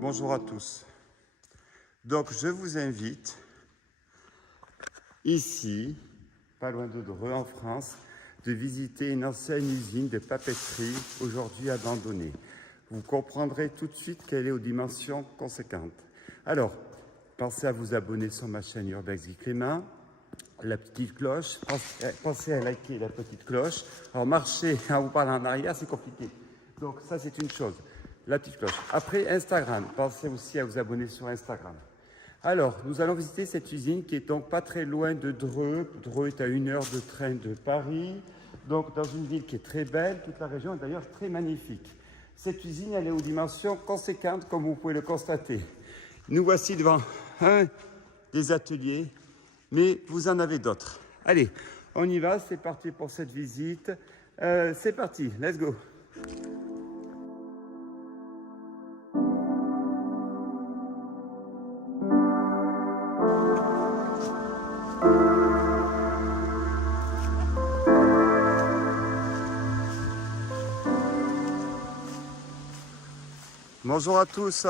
Bonjour à tous. Donc je vous invite ici, pas loin de Dreux en France, de visiter une ancienne usine de papeterie aujourd'hui abandonnée. Vous comprendrez tout de suite qu'elle est aux dimensions conséquentes. Alors, pensez à vous abonner sur ma chaîne Urbex Guy Clément, la petite cloche, pensez à liker la petite cloche. Alors marcher en vous parlant en arrière, c'est compliqué. Donc ça c'est une chose, la petite cloche. Après Instagram, pensez aussi à vous abonner sur Instagram. Alors, nous allons visiter cette usine qui est donc pas très loin de Dreux. Dreux est à 1 heure de train de Paris. Donc, dans une ville qui est très belle. Toute la région est d'ailleurs très magnifique. Cette usine, elle est aux dimensions conséquentes, comme vous pouvez le constater. Nous voici devant un des ateliers, mais vous en avez d'autres. Allez, on y va. C'est parti pour cette visite. C'est parti, let's go. Bonjour à tous.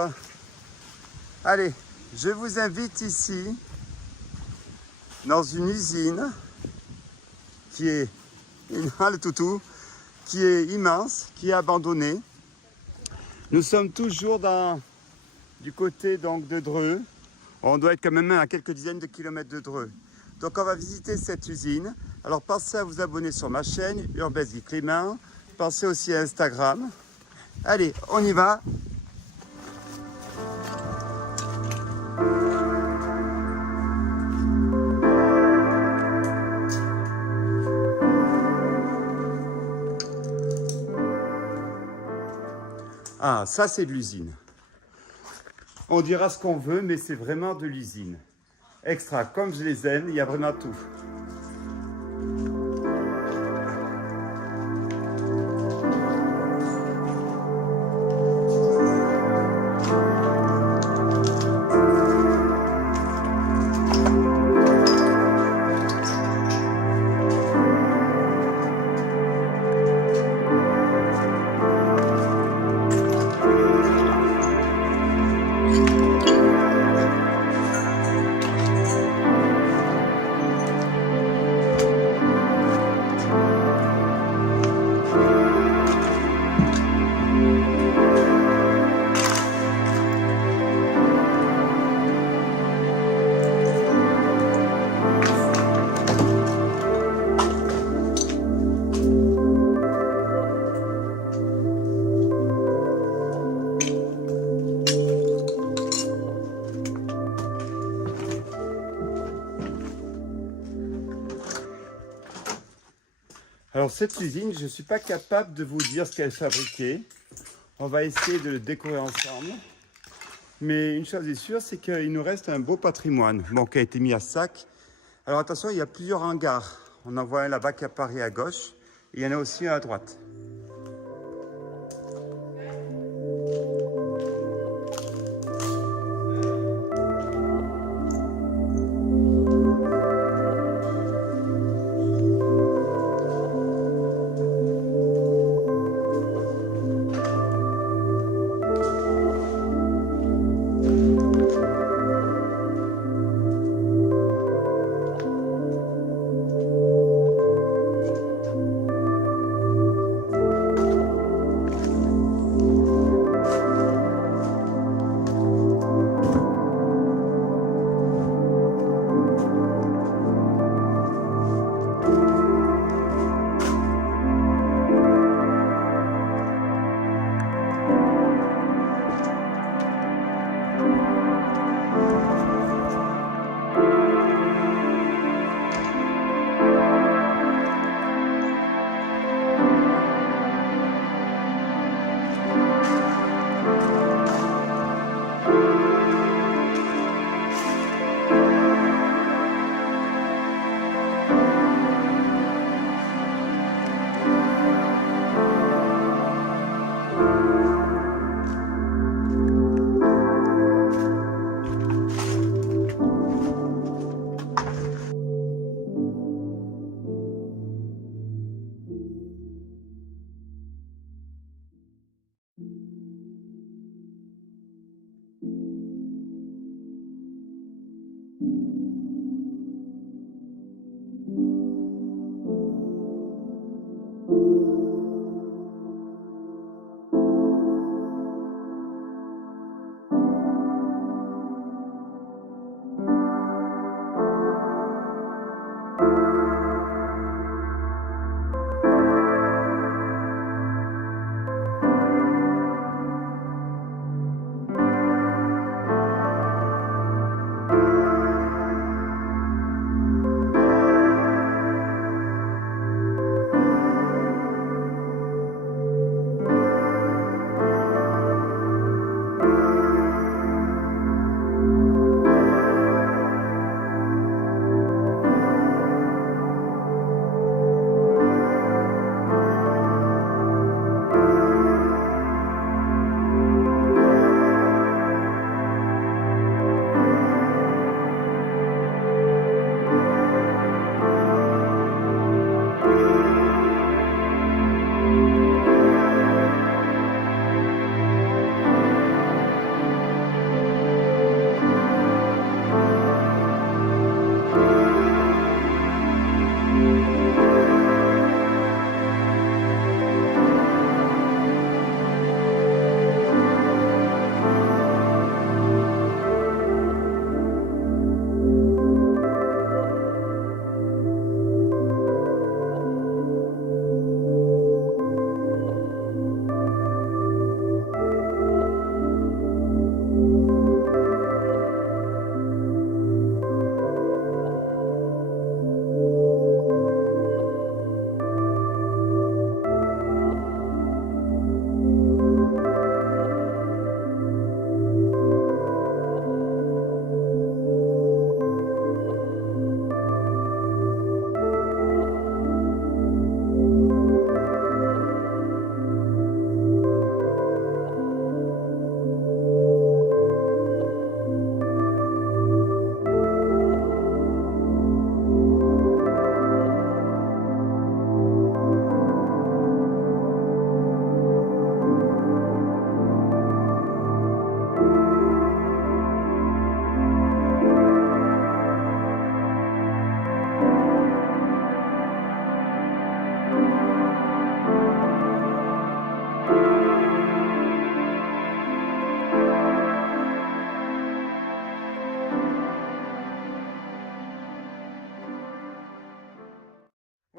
Allez, je vous invite ici dans une usine qui est le toutou, qui est immense, qui est abandonnée. Nous sommes toujours du côté donc de Dreux. On doit être quand même à quelques dizaines de kilomètres de Dreux. Donc on va visiter cette usine. Alors pensez à vous abonner sur ma chaîne Urbex Guy Clément. Pensez aussi à Instagram. Allez, on y va. Ah, ça c'est de l'usine. On dira ce qu'on veut, mais c'est vraiment de l'usine. Extra, comme je les aime, il y a vraiment tout. Alors cette usine, je ne suis pas capable de vous dire ce qu'elle fabriquait. On va essayer de le découvrir ensemble. Mais une chose est sûre, c'est qu'il nous reste un beau patrimoine, bon, qui a été mis à sac. Alors attention, il y a plusieurs hangars. On en voit un là-bas qui apparaît à gauche. Et il y en a aussi un à droite.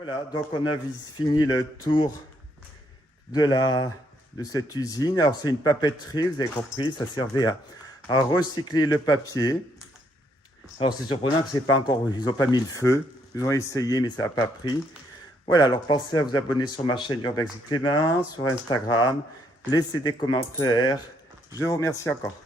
Voilà, donc on a fini le tour de cette usine. Alors c'est une papeterie, vous avez compris, ça servait à recycler le papier. Alors c'est surprenant que c'est pas encore, ils n'ont pas mis le feu, ils ont essayé mais ça n'a pas pris. Voilà, alors pensez à vous abonner sur ma chaîne Urbex Clément, sur Instagram, laissez des commentaires. Je vous remercie encore.